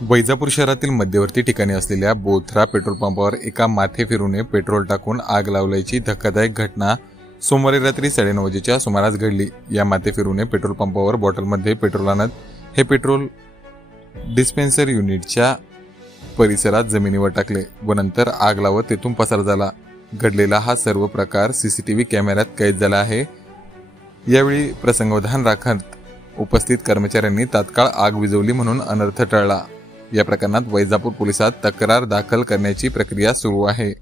वैजापूर शहरातील मध्यवर्ती ठिकाणी असलेल्या बोथरा पेट्रोल पंपावर एका माथेफिरूने पेट्रोल टाकून आग लावल्याची धक्कादायक घटना सोमवारी रात्री 9:30 वाजेच्या सुमारास घडली। या माथेफिरूने पेट्रोल पंपावर बॉटलमध्ये पेट्रोल आणत हे पेट्रोल डिस्पेन्सर युनिटच्या परिसरात जमिनीवर टाकले व नंतर आग लावत तेथून पसार झाला। घडलेला हा सर्व प्रकार सीसीटीव्ही कॅमेऱ्यात कैद झाला आहे। यावेळी प्रसंगावधान राखत उपस्थित कर्मचाऱ्यांनी तात्काळ आग विझवली म्हणून अनर्थ टळला। या प्रकरणात वैजापूर पोलिसात तक्रार दाखल करण्याची प्रक्रिया सुरू आहे।